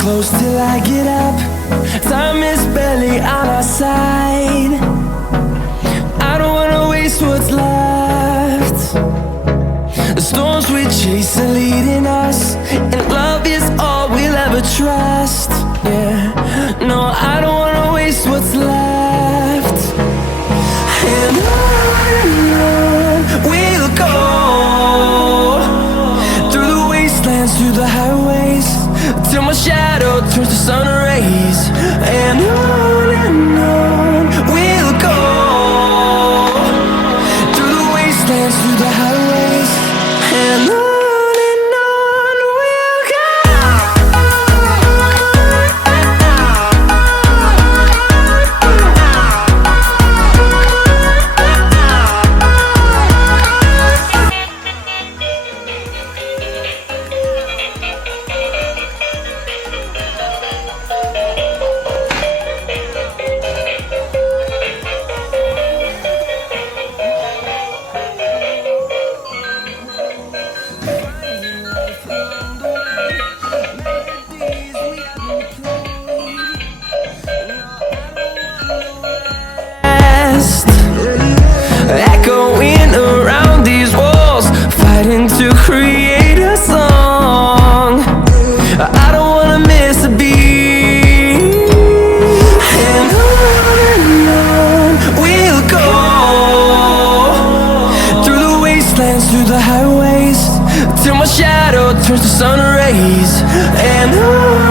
close till I get up. Time is barely on our side. I don't wanna waste what's left. The storms we chase are leading us, and love is all we'll ever trust. Yeah, no, I don't wanna waste what's left. And on we'll go, through the wastelands, through the highways, till my shadow turns to sun rays. And on we'll go, through the wastelands, through the highways, and on we'll go. Echoing around these walls, fighting to create a song. I don't wanna miss a beat. And on we'll go, through the wastelands, through the highways, till my shadow turns to sun rays. And on